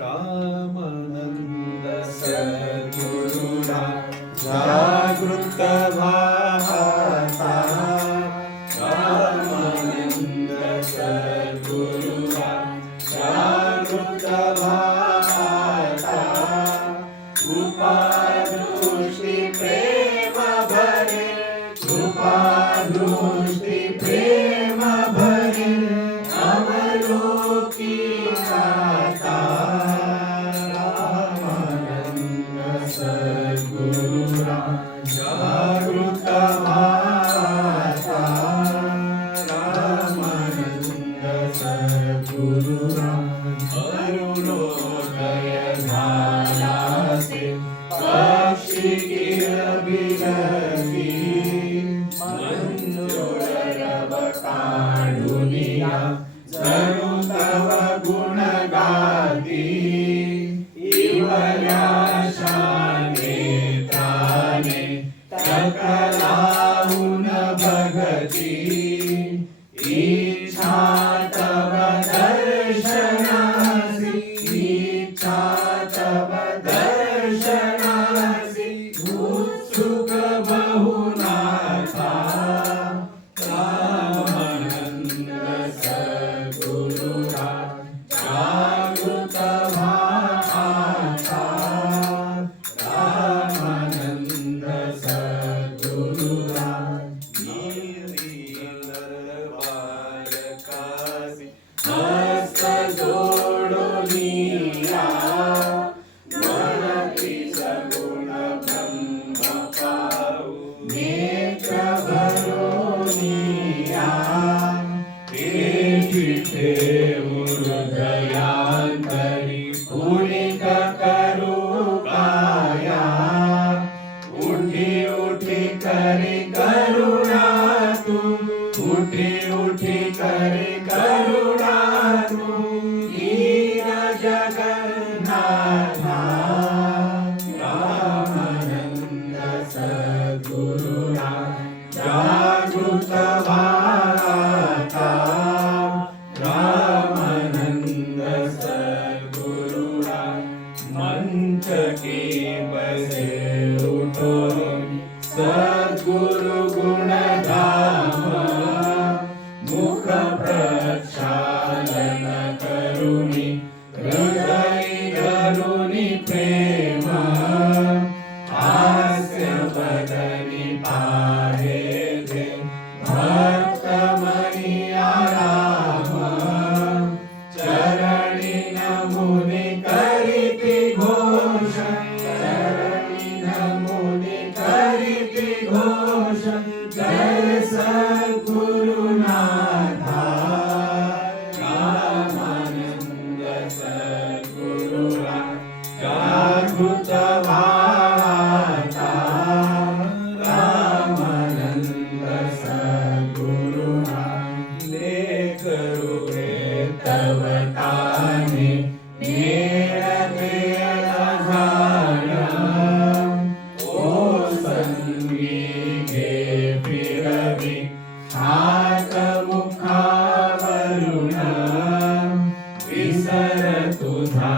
रामानंद सद्गुरुरा जागृत भाता रामानंद सद्गुरुरा जागृत भाता कृपा दृष्टि प्रेम भरे कृपा दृष्टि प्रेम भरे अवलोकी गाता रामानंद सद्गुरुरा जागृत भाता रामानंद सद्गुरुरा अरुणोदय झालासे पक्षी बिरगी मंजुळरव काढुनिया जणू तव गुण गाती इवल्या नेत्राने तकलावून भगती इच्छा तव दर्शनासी इच्छा तव दर्शनासी उत्सुक बहुनाथा रामानंद सद्गुरुरा जागृत भाता रामानंद सद्गुरुरा बालकासी हस्त जोडोनिया मनती सगुण ब्रह्म पाऊ नेत्र भरोनिया पेठिते हृदयांतरी पुलिक करू काया उठी उठी करी करुणा तू उठी उठी करी करुणा तू दीन जगन्नाथा रामानंद सद्गुरुरा जागृत भाता रामानंद सद्गुरुरा मंच की बसे उठोन सद्गुरु गुणधाम मुख प्रक्षालन करुणी हृदय धरुणी प्रेम हास्य बदनी पाहे दे भक्त मनिया राम चरणी नमुनि करिति घोष चरणी नमुनि करिति घोष जय सद्गुरुनाथा रामानंद सद्गुरुरा जागृत भाता रामानंद सद्गुरुरा लेकरू रे तव ताने नेरते अजाण ओ संगी घे फिरवी हात मुखावरुण विसर तुझा